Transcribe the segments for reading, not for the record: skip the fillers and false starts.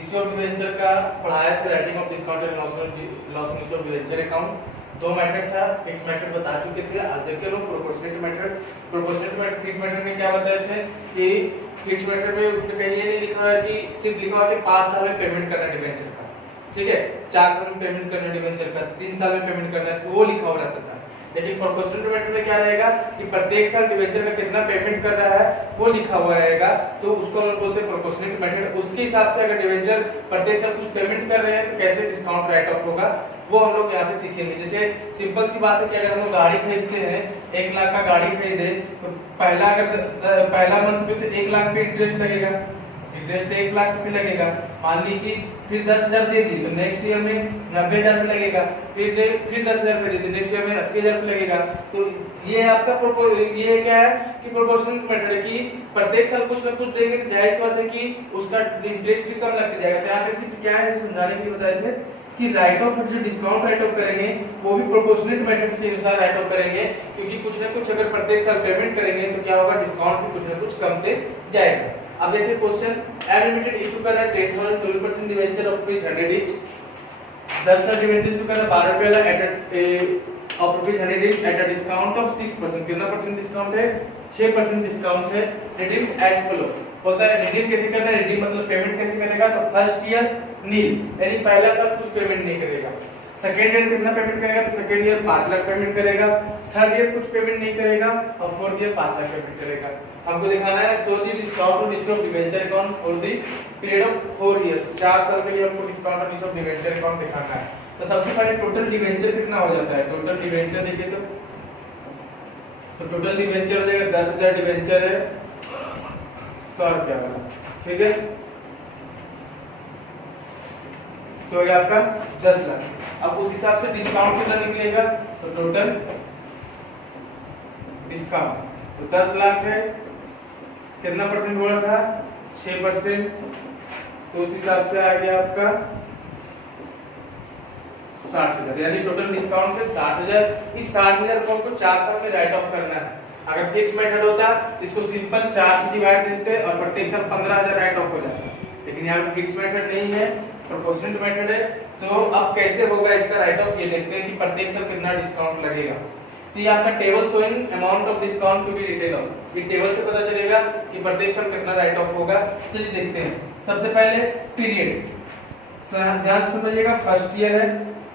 Issue of debenture का पढ़ाया था, writing of discounted loss on issue of debenture account. दो मेथड था, फिक्स मेथड बता चुके थे। आज देखते लोग proportionate method. Proportionate method fix method में क्या बताए थे कि फिक्स मेथड में उसमें कहीं ये नहीं लिखा है कि सिर्फ लिखा है कि 5 साल में पेमेंट करना डिबेंचर का, ठीक है, 4 साल में पेमेंट करना डिबेंचर का, 3 साल में पेमेंट करना है, तो वो लिखा हुआ रहता था। लेकिन प्रोपोर्शनल मेथड में क्या रहेगा कि प्रत्येक साल डिबेंचर का कितना पेमेंट कर रहा है वो लिखा हुआ रहेगा, तो उसको हम बोलते हैं प्रोपोर्शनल मेथड। उसके हिसाब से अगर डिबेंचर प्रत्येक साल कुछ पेमेंट कर रहे हैं तो कैसे डिस्काउंट राइट ऑफ होगा वो हम लोग यहाँ पे सीखेंगे। जैसे सिंपल सी बात है कि अगर हम लोग गाड़ी खरीदते हैं, 1 लाख का गाड़ी खरीदे तो पहला मंथ में तो 1 लाख पे इंटरेस्ट लगेगा, इंटरेस्ट 1 लाख रुपए लगेगा। मान ली कि फिर 10,000 दे दी तो नेक्स्ट ईयर में 90,000 रुपए लगेगा, फिर 10,000 रुपए दे दी नेक्स्ट ईयर में 80,000 रुपए लगेगा। तो ये आपका ये क्या है कि प्रोपोर्शनल मेथड है कि प्रत्येक साल कुछ ना कुछ देंगे तो जाहिर सी बात है कि उसका इंटरेस्ट भी कम लगता जाएगा। तो यहाँ पे सिर्फ क्या है समझाने के लिए बताए थे कि राइट ऑफ जो डिस्काउंट राइट ऑफ करेंगे वो भी प्रोपोर्शनेट मेथड्स के अनुसार राइट ऑफ करेंगे, क्योंकि कुछ ना कुछ अगर प्रत्येक साल पेमेंट करेंगे तो क्या होगा, डिस्काउंट भी कुछ ना कुछ कमते जाएगा। अब देखिए क्वेश्चन, अनलिमिटेड इशू कर रहा है 10,000 12% डिवेंचर ऑफ ₹100 ईच, 10 साल डिवेंचर इशू कर रहा है 12 रुपए वाला at of ₹100 each at a discount of 6%। कितना परसेंट डिस्काउंट है, 6% डिस्काउंट है। रिडीम एज फॉलो, बोलता है रिडीम कैसे करना है, रिडीम मतलब पेमेंट कैसे करेगा, तो फर्स्ट ईयर नील यानी पहला साल कुछ पेमेंट नहीं करेगा, सेकेंड ईयर कितना पेमेंट करेगा, तो सेकेंड ईयर 5 लाख पेमेंट करेगा, थर्ड ईयर कुछ पेमेंट नहीं करेगा और फोर्थ ईयर 5 लाख पेमेंट करेगा। हमको दिखाना है so the discount on issue of debenture account for the period of 4 years, 4 साल के लिए हमको discount on issue of debenture account दिखाना है। तो सबसे पहले टोटल डिबेंचर कितना हो जाता है, टोटल डिबेंचर देखिए तो टोटल डिबेंचर हो जाएगा 10,000 डिबेंचर है 100 रुपया वाला, ठीक है, तो हो गया आपका 10 लाख। अब उस हिसाब से डिस्काउंट कितना निकलेगा, तो टोटल डिस्काउंट तो 10 लाख है, कितना परसेंट बोला था, 6%, तो उस हिसाब से आ गया आपका 60,000, यानी टोटल डिस्काउंट है 60,000। इस 60,000 को हमको 4 साल में राइट ऑफ करना है। अगर फिक्स मेथड होता तो इसको सिंपल 4 से डिवाइड देते और प्रत्येक साल 15,000 राइट ऑफ हो जाता, लेकिन यहाँ पे फिक्स मेथड नहीं है, प्रोपोर्शनल मेथड है। तो अब कैसे होगा इसका राइट ऑफ, ये देखते हैं कि प्रत्येक साल कितना डिस्काउंट लगेगा। तो ये आपका table showing amount of discount to be retail off, ये टेबल से पता चलेगा कि प्रत्येक साल कितना राइट ऑफ होगा। चलिए देखते हैं। सबसे पहले पीरियड, ध्यान से समझिएगा, फर्स्ट ईयर है।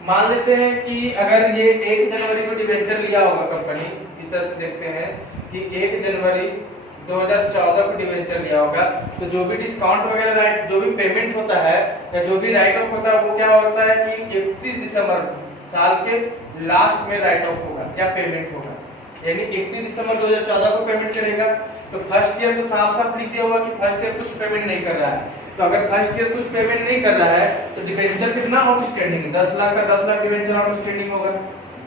मान लेते हैं कि अगर ये 1 जनवरी को डिबेंचर लिया होगा कंपनी, इस तरह से देखते हैं कि 1 जनवरी 2014 को डिबेंचर लिया होगा, तो जो भी डिस्काउंट वगैरह राइट, जो भी पेमेंट होता है या जो भी राइट ऑफ होता है वो क्या होता है कि 31 दिसंबर साल के लास्ट में राइट ऑफ होगा या पेमेंट होगा, यानी 31 दिसंबर 2014 को पेमेंट करेगा। तो फर्स्ट ईयर तो साफ साफ लिख दिया होगा कि फर्स्ट ईयर कुछ पेमेंट नहीं कर रहा है। तो अगर फर्स्ट ईयर कुछ पेमेंट नहीं कर रहा है तो डिबेंचर कितना आउटस्टैंडिंग, 10 लाख का 10 लाख डिबेंचर आउटस्टैंडिंग होगा।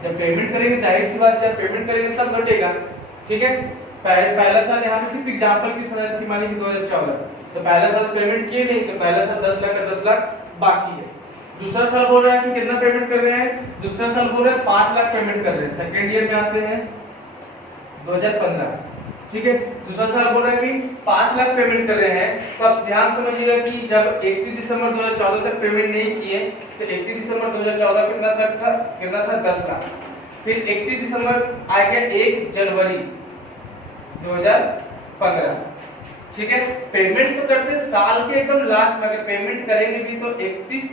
जब पेमेंट करेंगे जाहिर सी बात, जब पेमेंट करेंगे तब घटेगा, ठीक है। पहला साल यहाँ पे सिर्फ एग्जांपल की समझ थी, मान लीजिए 2014, तो पहला साल पेमेंट किए नहीं, तो पहला साल 10 लाख का 10 लाख बाकी है। दूसरा साल बोल रहा है कि कितना पेमेंट कर रहे हैं, दूसरा साल बोल रहा है 5 लाख पेमेंट कर रहे हैं। सेकेंड ईयर में आते हैं 2015, ठीक है, दूसरा साल बोल रहा है कि 5 लाख पेमेंट कर रहे हैं। तो आप ध्यान समझिएगा कि जब 31 दिसंबर 2014 तक पेमेंट नहीं किए तो 31 दिसंबर 2014 कितना तक था, कितना था 10 लाख। फिर 31 दिसंबर आ गया 1 जनवरी 2015, ठीक है। पेमेंट तो करते साल के एकदम लास्ट में, अगर पेमेंट करेंगे भी तो 31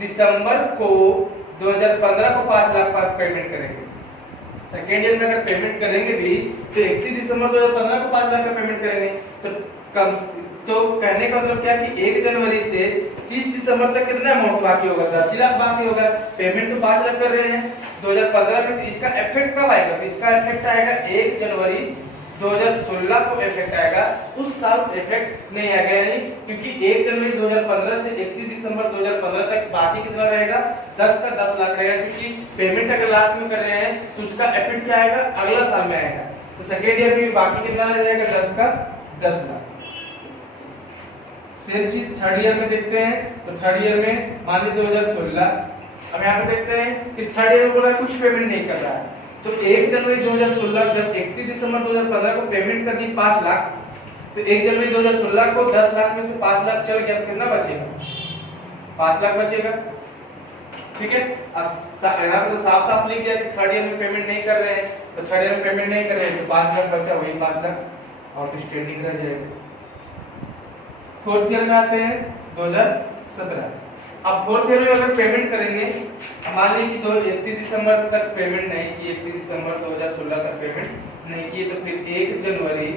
दिसंबर को 2015 को 5 लाख का पेमेंट करेंगे। सेकेंड ईयर में अगर पेमेंट करेंगे भी तो 31 दिसंबर 2015 को 5 लाख का पेमेंट करेंगे। तो कहने का मतलब क्या कि 1 जनवरी से 30 दिसंबर तक कितना अमाउंट बाकी होगा, 10 लाख बाकी होगा। पेमेंट तो 5 लाख कर रहे हैं 2015 में, तो इसका इफेक्ट कब आएगा, तो इसका इफेक्ट आएगा 1 जनवरी 2016 को इफेक्ट आएगा, उस साल इफेक्ट नहीं आएगा, यानी क्योंकि 1 जनवरी 2015 से 31 दिसंबर 2015 तक बाकी कितना रहेगा, 10 का 10 लाख रहेगा, क्योंकि पेमेंट अगर लास्ट में कर रहे हैं तो उसका इफेक्ट क्या आएगा, अगला साल में आएगा। तो सेकेंड ईयर में बाकी कितना रह जाएगा, 10 का 10 लाख। सेम चीज थर्ड ईयर में देखते हैं, तो थर्ड ईयर में मान लीजिए 2016, अब यहाँ पे देखते हैं कि थर्ड ईयर में बोला कुछ पेमेंट नहीं कर रहा है, तो 1 जनवरी 2016 जब 31 दिसंबर 2015 को पेमेंट कर दी 5 लाख, तो 1 जनवरी 2016 को 10 लाख में से 5 लाख चल गया तो कितना बचेगा, 5 लाख बचेगा। ठीक है, यहाँ पे तो साफ साफ लिख दिया कि थर्ड ईयर में पेमेंट नहीं कर रहे हैं, तो थर्ड ईयर में पेमेंट नहीं कर रहे हैं तो 5 लाख बचा, वही 5 लाख आउटस्टैंडिंग रह जाएगा। फोर्थ ईयर में आते हैं 2017। अब फोर्थ ईयर में अगर पेमेंट करेंगे, मान लीजिए कि 31 दिसंबर तक पेमेंट नहीं की, 31 दिसंबर 2016 तक पेमेंट नहीं की, तो फिर 1 जनवरी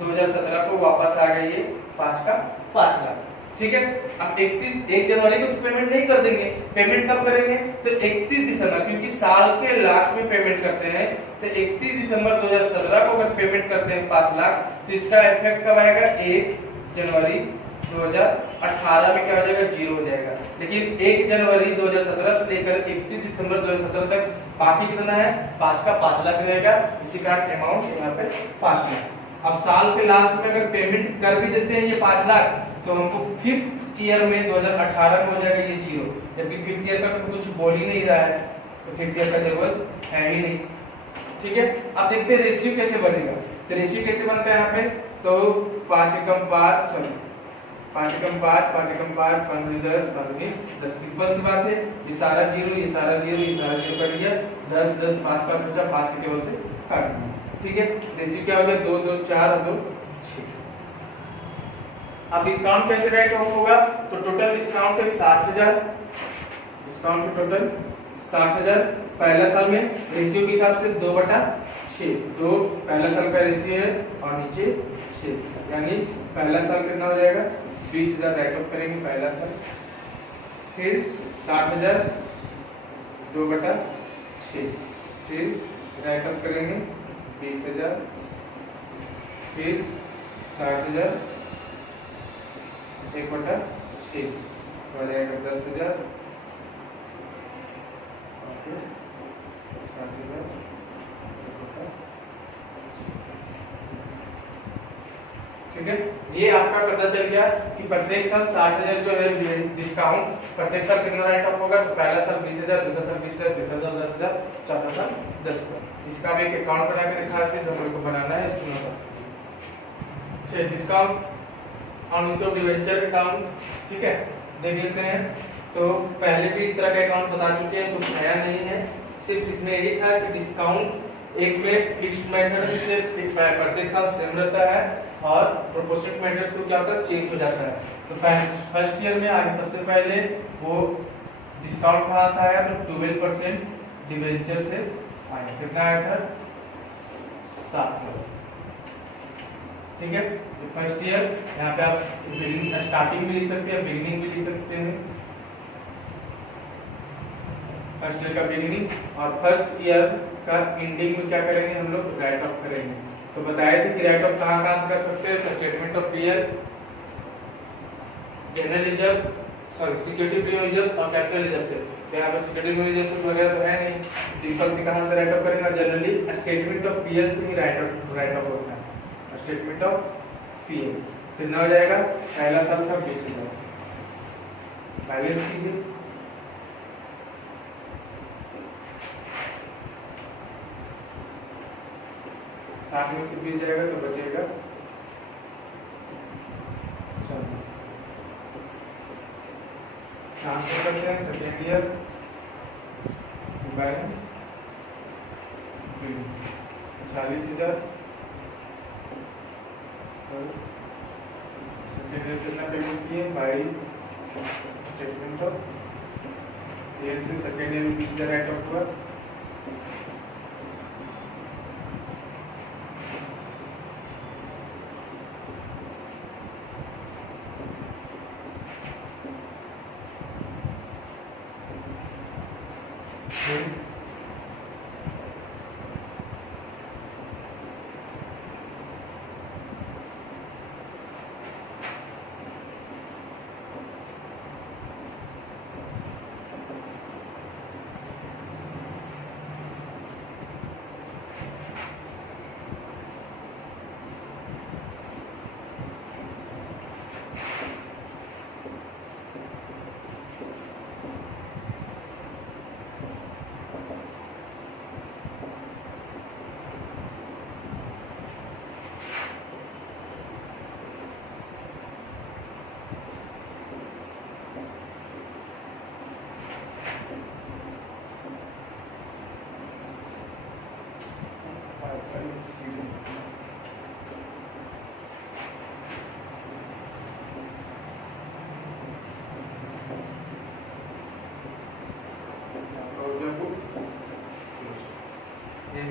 2017 को वापस आ गई है 5 का 5 लाख। ठीक है, अब 1 जनवरी को तो पेमेंट नहीं कर देंगे, पेमेंट कब करेंगे तो 31 दिसंबर, क्योंकि साल के लास्ट में पेमेंट करते हैं, तो 31 दिसंबर 2017 को अगर पेमेंट करते हैं 5 लाख, तो इसका इफेक्ट कब आएगा 1 जनवरी 2018 में क्या हो जाएगा, 0 हो जाएगा। लेकिन 1 जनवरी 2017 से लेकर 31 दिसंबर 2017 तक बाकी कितना है, 5 का 5 लाख रहेगा, इसी कारण अमाउंट यहाँ पे 5 लाख। अब साल के लास्ट में अगर पेमेंट कर भी देते हैं ये 5 लाख, तो हमको 5th ईयर में 2018 में हो जाएगा ये 0, जबकि 5th ईयर का तो कुछ बोल ही नहीं रहा है, तो 5th ईयर का जरूरत है ही नहीं। ठीक है, अब देखते हैं रेशियो कैसे बनेगा। तो रेशियो कैसे बनता है यहाँ पे, तो 5 एकम 5, सॉरी 5 एकम 5, 5 एकम 5, 5 10, 5 10, सिंपल सी बात है, ये सारा 0, ये सारा 0, ये सारा 0 कट गया, 10 10 5 5 बचा, 5 के टेबल से काट दिया। ठीक है, रेशियो क्या हो गया 2 2 4 और 2 6। अब डिस्काउंट कैसे राइट ऑफ होगा, तो टोटल डिस्काउंट है 60,000, डिस्काउंट टोटल 60,000 पहला साल में, रेशियो के हिसाब से 2/6, 2 पहला साल का रेशियो है और नीचे 6, यानी पहला साल कितना हो जाएगा 20,000 राइट ऑफ करेंगे पहला साल, फिर 60,000 2/6, फिर राइट ऑफ करेंगे 20,000, फिर 60,000 1/6 हो जाएगा 10,000, और फिर 60,000 ठीक है। ये आपका पता चल गया कि प्रत्येक साल 60,000 जो है डिस्काउंट, प्रत्येक साल कितना राइट ऑफ होगा, तो पहला साल 20,000, दूसरा साल 20,000, तीसरा साल 10,000, चौथा साल 10,000। इसका भी एक अकाउंट बना के दिखा देते हैं, तो हमको बनाना है इसको। चलिए discount on issue of debenture account, ठीक है, देख लेते हैं। तो पहले भी इस तरह का अकाउंट बता चुके हैं, कुछ नया नहीं है, सिर्फ इसमें यही था कि डिस्काउंट एक में फिक्स्ड मेथड से प्रत्येक साल सेम रहता है और प्रोपोर्शनल मेथड से क्या होता है चेंज हो जाता है। तो फर्स्ट ईयर में आगे सबसे पहले वो डिस्काउंट कहाँ से आया, तो 12% डिबेंचर से आया, कितना आया था 7। ठीक है, तो फर्स्ट ईयर यहाँ पे आप स्टार्टिंग भी लिख सकते हैं, बिगिनिंग भी लिख सकते हैं, फर्स्ट ईयर का बिगिनिंग, और फर्स्ट ईयर का एंडिंग में क्या करेंगे हम लोग राइट ऑफ करेंगे। तो बताए थे कि राइट ऑफ कहाँ से कर सकते हैं, तो statement of peer, general reserve, sorry security reserve और कैपिटल रिजर्व से। तो यहाँ पर सिक्योरिटी रिजर्व वगैरह तो है नहीं, सिंपल से कहाँ से राइट ऑफ करेंगे, जनरली स्टेटमेंट ऑफ पीयर से ही राइट ऑफ होता है, स्टेटमेंट ऑफ पीयर। कितना हो जाएगा, पहला साल था 20,000, बैलेंस कीजिए, में से 20 जाएगा तो बचेगा 40। ट्रांसफर करते हैं second year balance 40,000, second year कितना पेमेंट किए बाई स्टेटमेंट ऑफ पीयर से सेकेंड ईयर में 20,000 राइट ऑफ हुआ।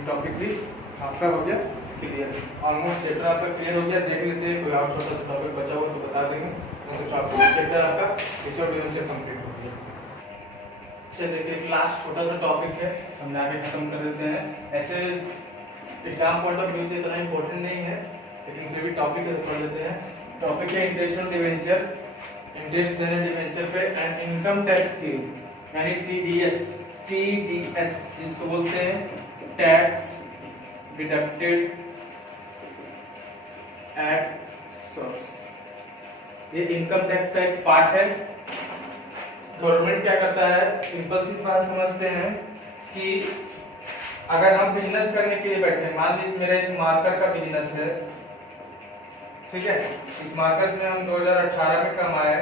टॉपिक भी आपका हो गया क्लियर। ऑलमोस्ट चैप्टर आपका क्लियर हो गया। देख लेते हैं कोई और छोटा सा टॉपिक बचा हो तो बता देंगे, तो चैप्टर आपका रिसोर्ट डिवेंचर कंप्लीट हो गया। चलिए देखिए क्लास छोटा सा टॉपिक है, हम आगे खत्म कर देते हैं। ऐसे एग्जाम पॉइंट ऑफ व्यू से इतना इंपॉर्टेंट नहीं है, लेकिन फिर भी टॉपिक है तो पढ़ लेते हैं। टॉपिक है इंटरेस्ट डिवेंचर, इंटरेस्ट देने डिवेंचर पे एंड इनकम टैक्स थ्योरी, यानी टीडीएस जिसको बोलते हैं टैक्स डिडक्टेड एट सोर्स। ये इनकम टैक्स का एक पार्ट है। गवर्नमेंट क्या करता है, सिंपल सी बात समझते हैं कि अगर हम बिजनेस करने के लिए बैठे, मान लीजिए मेरा इस मार्कर का बिजनेस है, ठीक है, इस मार्कर में हम 2018 में कमाए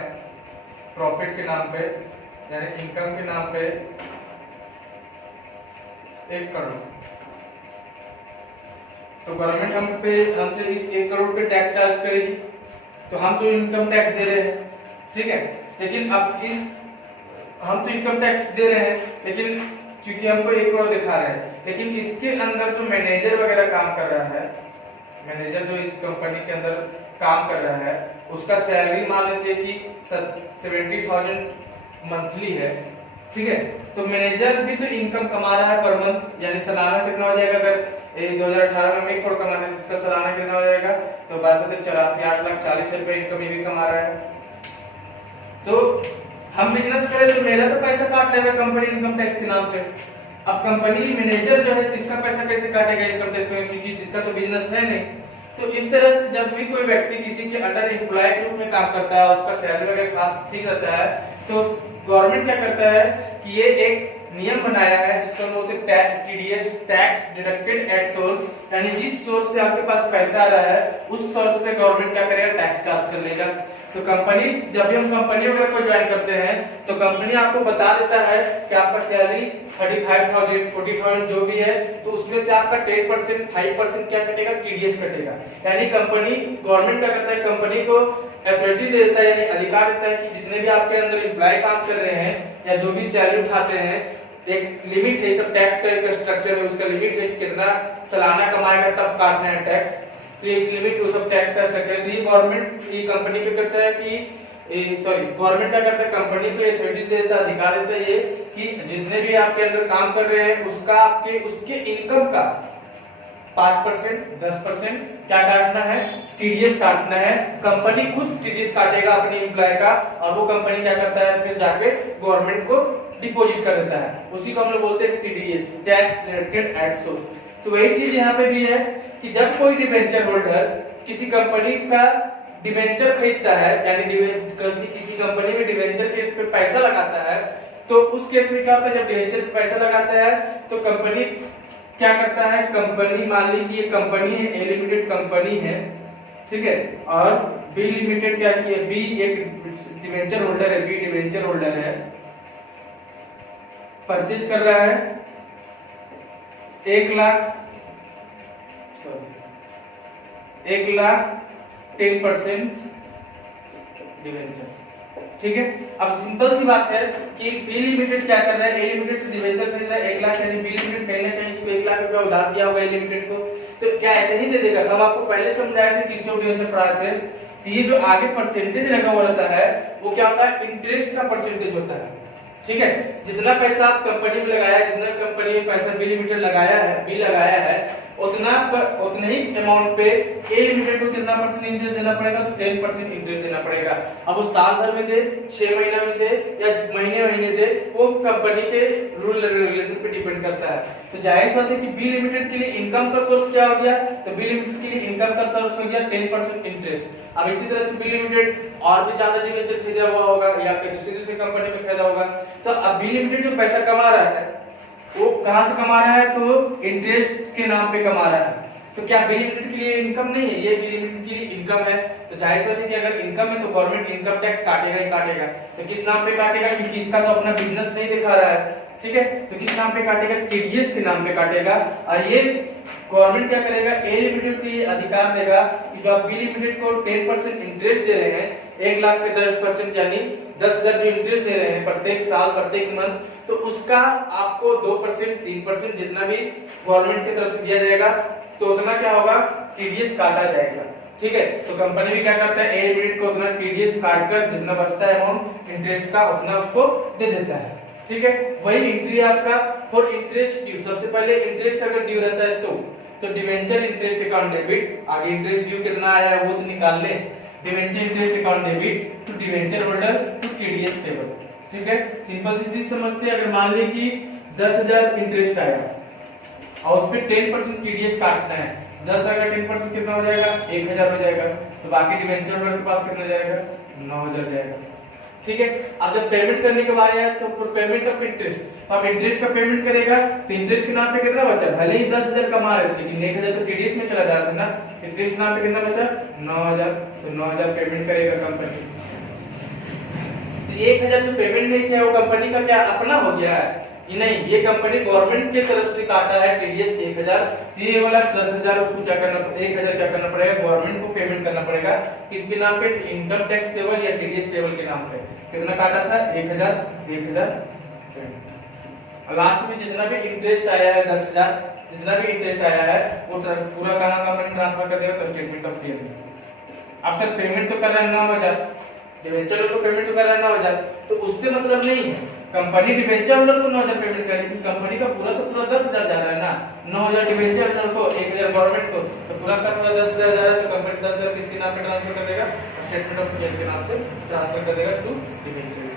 प्रॉफिट के नाम पे, यानी इनकम के नाम पे 1 करोड़, तो गवर्नमेंट हमसे इस 1 करोड़ पे टैक्स चार्ज करेगी, तो हम तो इनकम टैक्स दे रहे हैं, ठीक है। लेकिन अब हम तो इनकम टैक्स दे रहे हैं, लेकिन क्योंकि हमको 1 करोड़ दिखा रहे हैं, लेकिन इसके अंदर जो मैनेजर वगैरह काम कर रहा है, मैनेजर जो इस कंपनी के अंदर काम कर रहा है, उसका सैलरी मान लेते हैं कि 70,000 मंथली है, ठीक है। तो मैनेजर भी तो इनकम कमा रहा है पर मंथ, यानी सालाना कितना हो जाएगा, अगर 2018 में 1 करोड़ कमाना है, इसका सालाना कितना हो जाएगा, तो 82,84 8,40,000 इनकम ये भी कमा रहा है। तो हम बिजनेस करें तो मेरा तो पैसा काट लेगा कंपनी इनकम टैक्स के नाम पे। अब कंपनी मैनेजर जो है इसका पैसा कैसे काटेगा इनकम टैक्स में, क्योंकि इसका तो बिजनेस है नहीं। तो इस तरह से जब भी कोई व्यक्ति किसी के अंडर एम्प्लॉय के रूप में काम करता है, उसका सैलरी वगैरह खास ठीक रहता है, तो गवर्नमेंट क्या करता है कि ये एक नियम बनाया है जिसको हम बोलते हैं TDS, tax deducted at source, यानी जिस सोर्स से आपके पास पैसा आ रहा है उस सोर्स पे गवर्नमेंट क्या करेगा, टैक्स चार्ज कर लेगा। तो कंपनी, जब भी हम कंपनी वगैरह को ज्वाइन करते हैं तो कंपनी आपको बता देता है कि आपका सैलरी 35,000 40,000 जो भी है, तो उसमें से आपका 10% 5% क्या कटेगा, टीडीएस कटेगा। यानी कंपनी, गवर्नमेंट क्या करता है, कंपनी को अथॉरिटी दे देता है, यानी अधिकार देता है कि जितने भी आपके अंदर एम्प्लॉय काम कर रहे हैं या जो भी सैलरी उठाते हैं, एक लिमिट है, सब टैक्स का एक स्ट्रक्चर है, उसका लिमिट है कि कितना सालाना कमाएगा तब काटना है टैक्स, तो एक लिमिट वो सब टैक्स का स्ट्रक्चर है। गवर्नमेंट ये कंपनी क्या करता है कि गवर्नमेंट क्या करता है, कंपनी को अथॉरिटी देता है, अधिकार देता है ये कि जितने भी आपके अंदर काम कर रहे हैं उसका उसके इनकम का 5% 10% क्या काटना है, टीडीएस काटना है। कंपनी खुद टीडीएस काटेगा अपने एम्प्लॉय का, और वो कंपनी क्या करता है, फिर जाके गवर्नमेंट को डिपॉजिट कर देता है। उसी को हम लोग बोलते हैं TDS, tax deducted at source. तो वही चीज यहाँ पे भी है कि जब कोई डिबेंचर होल्डर किसी कंपनी का डिबेंचर खरीदता है, यानी किसी कंपनी में डिबेंचर के पे पैसा लगाता है, तो उस केस में क्या होता है, जब डिबेंचर पे पैसा लगाता है तो कंपनी क्या करता है, कंपनी मान लीजिए कंपनी है, ए लिमिटेड कंपनी है, ठीक है, और बी लिमिटेड क्या किया, बी एक डिबेंचर होल्डर है, बी डिबेंचर होल्डर है, परचेज कर रहा है 1,10% डिबेंचर, ठीक है। अब सिंपल सी बात है कि बी लिमिटेड क्या कर रहा है, ए लिमिटेड से डिबेंचर खरीद रहा है 1 लाख, यानी बी लिमिटेड कहीं ना कहीं इसको 1 लाख रुपया उधार दिया होगा ए लिमिटेड को, तो क्या ऐसे नहीं दे देगा। हम आपको पहले समझाए थे किसी डिबेंचर पढ़ाए थे, ये जो आगे परसेंटेज लगा हुआ रहता है वो क्या होता है, इंटरेस्ट का परसेंटेज होता है, ठीक है। जितना पैसा आप कंपनी में लगाया, जितना कंपनी में पैसा बी लिमिटेड लगाया है, बी लगाया है, उतने ही अमाउंट पे ए लिमिटेड को कितना % इंटरेस्ट देना पड़ेगा, तो 10% इंटरेस्ट देना पड़ेगा। अब वो साल भर में दे, 6 महीना में दे या महीने दे, वो कंपनी के रूल रेगुलेशन पे डिपेंड करता है। तो जाहिर सी बात है कि बी लिमिटेड के लिए इनकम का सोर्स क्या हो गया, तो बी लिमिटेड के लिए इनकम का सोर्स हो गया 10% इंटरेस्ट। अब इसी तरह से बी लिमिटेड और भी ज्यादा डिबेंचर खरीदा हुआ होगा या फिर दूसरी कंपनी में खरीदा होगा, तो अब बी लिमिटेड जो पैसा कमा रहा है वो कहां से कमा रहा है, तो इंटरेस्ट के नाम पे कमा रहा है। तो क्या बी लिमिटेड के लिए इनकम नहीं है, ये बी लिमिटेड के लिए इनकम है। तो जाहिर सी बात है कि अगर इनकम है तो गवर्नमेंट इनकम टैक्स काटेगा ही काटेगा। तो किस नाम पे काटेगा, क्योंकि इसका तो अपना बिजनेस नहीं दिखा रहा है, ठीक है, तो किस नाम पे काटेगा, टीडीएस के नाम पे काटेगा। और ये गवर्नमेंट क्या करेगा, ए लिमिटेड को ये अधिकार देगा कि जो आप बी लिमिटेड को 10% इंटरेस्ट दे रहे हैं, 1 लाख पे 10% यानी 10,000 जो इंटरेस्ट दे रहे हैं प्रत्येक साल प्रत्येक मंथ, तो उसका आपको 2% 3% जितना भी गवर्नमेंट की तरफ से दिया जाएगा तो उतना क्या होगा, टीडीएस काटा जाएगा। ठीक है, तो कंपनी भी क्या करता है, ए लिमिटेड को उतना टीडीएस काट कर जितना बचता है अमाउंट इंटरेस्ट का उतना उसको दे देता है। ठीक है, वही एंट्री है आपका फॉर इंटरेस्ट ड्यू। सबसे पहले इंटरेस्ट अगर ड्यू रहता है तो डिवेंचर इंटरेस्ट अकाउंट डेबिट, आगे इंटरेस्ट ड्यू कितना आया है वो तो निकाल ले, debenture interest account debit to debenture holder to TDS payable. ठीक है, सिंपल सी चीज समझते हैं। अगर मान ले कि 10,000 इंटरेस्ट आया और उस पे 10% टीडीएस काटना है, 10,000 का 10% कितना हो जाएगा, 1,000 हो जाएगा, तो बाकी डिवेंचर होल्डर के पास कितना जाएगा, 9,000 जाएगा। ठीक है, अब जब पेमेंट करने के बाद आया तो पेमेंट ऑफ इंटरेस्ट, तो आप इंटरेस्ट का पेमेंट करेगा तो इंटरेस्ट के नाम पे कितना बचा, भले ही 10,000 कमा रहे थे लेकिन 1,000 तो टीडीएस में चला जाता है ना, इंटरेस्ट के नाम पे कितना बचा, 9,000, तो 9,000 पेमेंट करेगा कंपनी। तो 1,000 जो पेमेंट नहीं किया वो कंपनी का क्या अपना हो गया है, ये नहीं, ये कंपनी गवर्नमेंट की तरफ से काटा है टीडीएस 1,000, ये वाला 10,000 उसको क्या करना, 1,000 क्या करना पड़ेगा, गवर्नमेंट को पेमेंट करना पड़ेगा। किसके नाम पे, इनकम टैक्स पेबल या टीडीएस पेबल के नाम पे। कितना काटा था, 1,000 लास्ट में जितना भी इंटरेस्ट आया है 10,000, जितना भी इंटरेस्ट आया है वो पूरा कहां कंपनी ट्रांसफर कर देगा, तो स्टेटमेंट ऑफ क्लियर में। अब सर पेमेंट तो कर रहा है 9,000, डिवेंचर को पेमेंट तो कर रहा है 9,000, तो उससे मतलब नहीं है कंपनी डिवेंचर होल्डर को 9,000 पेमेंट करेगी, कंपनी का पूरा तो पूरा 10,000 जा रहा है ना, 9,000 डिवेंचर होल्डर को, 1,000 गवर्नमेंट को, तो पूरा का पूरा 10,000 जा रहा है, तो कंपनी 10,000 किसके नाम पे ट्रांसफर कर देगा, स्टेटमेंट ऑफ क्लियर के नाम से ट्रांसफर कर देगा टू डिवेंचर।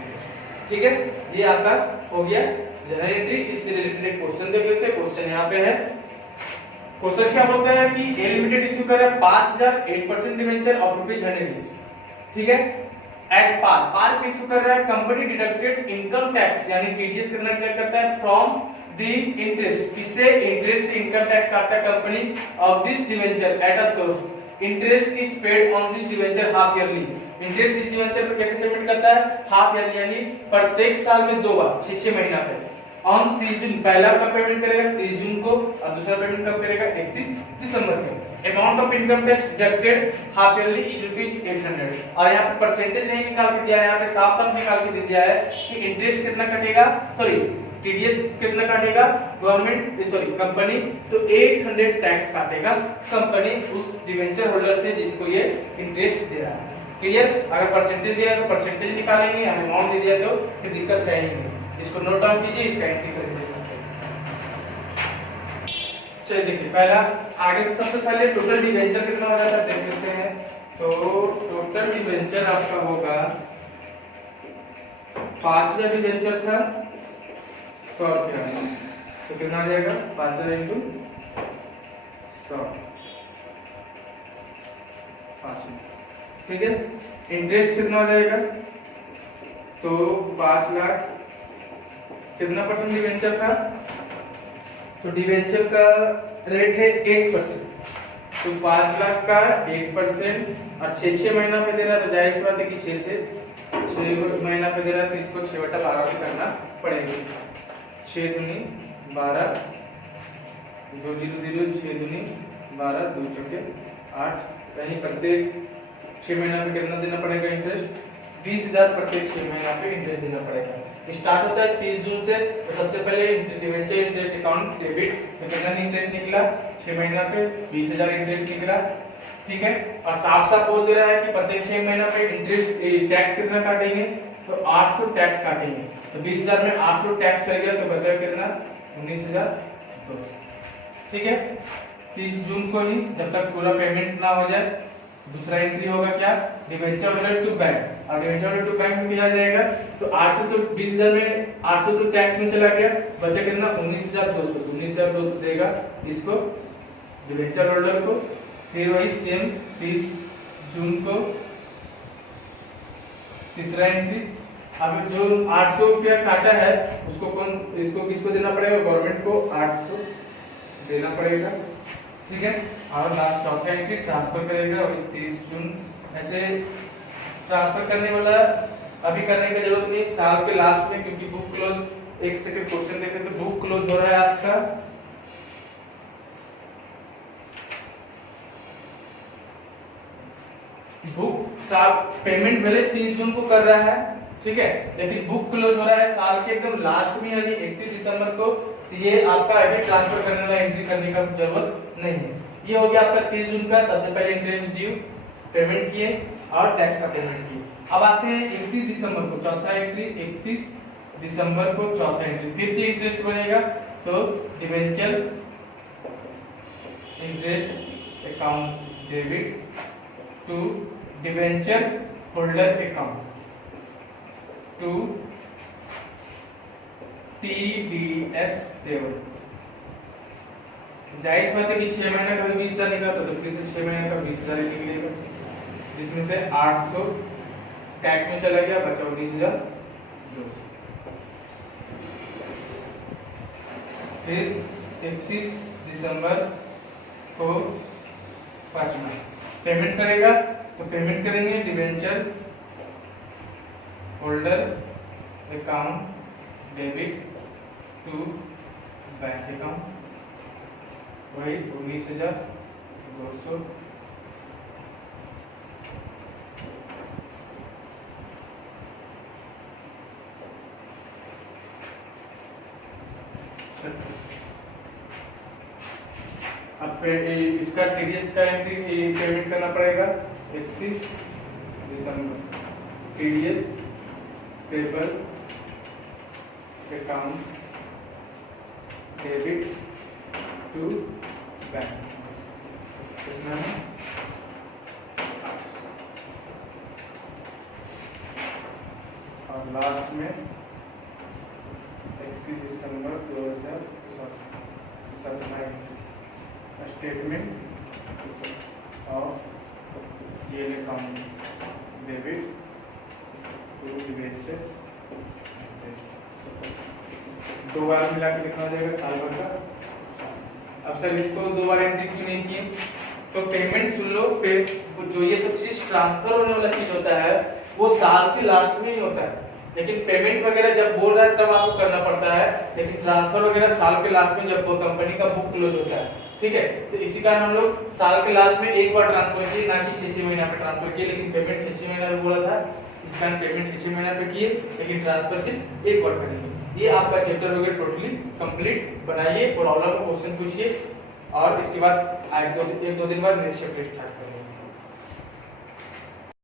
ठीक है, ये आपका हो गया जनरल एंट्री। इससे रिलेटेड क्वेश्चन देख लेते हैं। क्वेश्चन यहाँ पे है, क्वेश्चन क्या बोलता है कि ए लिमिटेड इश्यू कर रहा है 5,000 8% डिवेंचर ऑफ ₹100। ठीक है, एट पार पे इशू कर रहा है, कंपनी डिडक्टेड इनकम टैक्स यानी टीडीएस कितना डिडक्ट करता है फ्रॉम द इंटरेस्ट, किससे, इंटरेस्ट से इनकम टैक्स काटता है company of this debenture at a source, interest is paid on this debenture half yearly. Interest इस डिवेंचर पर कैसे पेमेंट करता है, हाफ ईयरली यानी प्रत्येक साल में 2 बार 6 महीना पे। ऑन 30 जून पहला का पेमेंट करेगा 30 जून को और दूसरा पेमेंट कब करेगा 31 दिसंबर को। Amount of income tax deducted half yearly is ₹800। और यहाँ पे परसेंटेज नहीं निकाल के दिया है, यहाँ पे साफ साफ निकाल के दे दिया है कि इंटरेस्ट कितना कटेगा, सॉरी टीडीएस कितना काटेगा गवर्नमेंट, सॉरी कंपनी, तो 800 टैक्स काटेगा कंपनी उस डिवेंचर होल्डर से जिसको ये इंटरेस्ट दे रहा है। क्लियर, अगर परसेंटेज दिया तो परसेंटेज निकालेंगे, अमाउंट दे दिया तो फिर दिक्कत है ही नहीं। इसको नोट डाउन कीजिए, इसका एंट्री कर दीजिए। चलिए देखिए, पहला आगे तो सबसे पहले टोटल डिवेंचर कितना हो जाता है देख लेते हैं। तो टोटल डिवेंचर आपका होगा 5,000 डिवेंचर था 100 रुपया, तो कितना आ जाएगा 5,000 इंटू 100, 5,000। ठीक है, इंटरेस्ट कितना हो जाएगा, तो 5 लाख, कितना परसेंट डिवेंचर था, तो डिवेंचर का रेट है 1%, तो 5 लाख का 1% और 6 महीना पे दे रहा है, तो जाहिर सी बात है कि 6 से 6 महीना पे दे रहा है, तो इसको 6/12 भी करना पड़ेगा। 6 दूनी 12, 2 0 0, 6 दूनी 12, 2 चौके 8, यानी प्रत्येक 6 महीना पे कितना देना पड़ेगा इंटरेस्ट, 20,000 प्रत्येक 6 महीना पे इंटरेस्ट देना पड़ेगा। स्टार्ट होता है 30 जून से, तो सबसे पहले डिवेंचर इंटरेस्ट अकाउंट डेबिट, तो कितना इंटरेस्ट निकला 6 महीना पे 20,000 इंटरेस्ट निकला। ठीक है, और साफ साफ बोल दे रहा है कि प्रत्येक 6 महीना पे इंटरेस्ट टैक्स कितना काटेंगे, तो 800 टैक्स काटेंगे, तो 20,000 में 800 टैक्स चल गया, तो बचा कितना 19,200। ठीक है, 30 जून को ही जब तक पूरा पेमेंट ना हो जाए दूसरा एंट्री होगा क्या, डिवेंचर होल्डर टू बैंक, और डिवेंचर होल्डर टू बैंक में भी आ जाएगा, तो 800 तो 20,000 में 800 तो टैक्स में चला गया, बचा कितना 19,200, 19,200 देगा इसको डिवेंचर होल्डर को। फिर वही सेम 30 जून को तीसरा एंट्री, अब जो 800 रुपया काटा है उसको कौन, इसको किसको देना पड़ेगा, गवर्नमेंट को 800 देना पड़ेगा। ठीक है, और लास्ट चौथा एंट्री ट्रांसफर करेगा वही 30 जून। ऐसे ट्रांसफर करने वाला अभी करने की जरूरत नहीं, साल के लास्ट में, क्योंकि बुक क्लोज, एक सेकंड क्वेश्चन देखें तो बुक क्लोज हो रहा है आपका बुक साल पेमेंट भले 30 जून को कर रहा है, ठीक है, लेकिन बुक क्लोज हो रहा है साल के एकदम लास्ट में यानी 31 दिसंबर को, तो ये आपका अभी ट्रांसफर करने वाला एंट्री करने का जरूरत नहीं है। ये हो गया आपका 30 जून का, सबसे पहले इंटरेस्ट ड्यू पेमेंट किए और टैक्स का पेमेंट किए। अब आते हैं 31 दिसंबर को चौथा एंट्री, 31 दिसंबर को चौथा एंट्री, फिर से इंटरेस्ट बनेगा, तो debenture interest account debit to debenture holder account to TDS table. जाहिर बात है कि 6 महीने का 20,000 निकला तो फिर से 6 महीने का 20,000 निकलेगा, जिसमें से 800 टैक्स में चला गया, बचा 19,200। फिर 31 दिसंबर को पांचवा पेमेंट करेगा, तो पेमेंट करेंगे debenture holder account debit to bank account, वही 19,200। अब इसका टीडीएस का एंट्री पेमेंट करना पड़ेगा 31 दिसंबर, TDS table account debit to bank, कितना है 800, और लास्ट में 31 दिसंबर 2017 स्टेटमेंट ऑफ ये अकाउंट डेबिट टू डिबेंचर, 2 बार मिला के कितना हो जाएगा साल भर का। अब सर इसको 2 बार एंट्री क्यों नहीं किए, तो पेमेंट सुन लो, जो ये सब चीज ट्रांसफर होने वाला चीज होता है वो साल के लास्ट में ही होता है, लेकिन पेमेंट वगैरह जब बोल रहा है तब आपको करना पड़ता है, लेकिन ट्रांसफर वगैरह साल के लास्ट में जब वो कंपनी का बुक क्लोज होता है, ठीक है। तो इसी कारण हम लोग साल के लास्ट में एक बार ट्रांसफर किए, ना कि 6-6 महीना पे ट्रांसफर किए, लेकिन पेमेंट 6-6 महीना पे बोला था, इस कारण पेमेंट 6-6 महीना पे किए, लेकिन ट्रांसफर सिर्फ एक बार करेंगे। ये आपका चैप्टर हो गया टोटली कंप्लीट। बनाइए, प्रॉब्लम का क्वेश्चन पूछिए, और इसके बाद एक दो दिन बाद नेक्स्ट चैप्टर स्टार्ट करेंगे।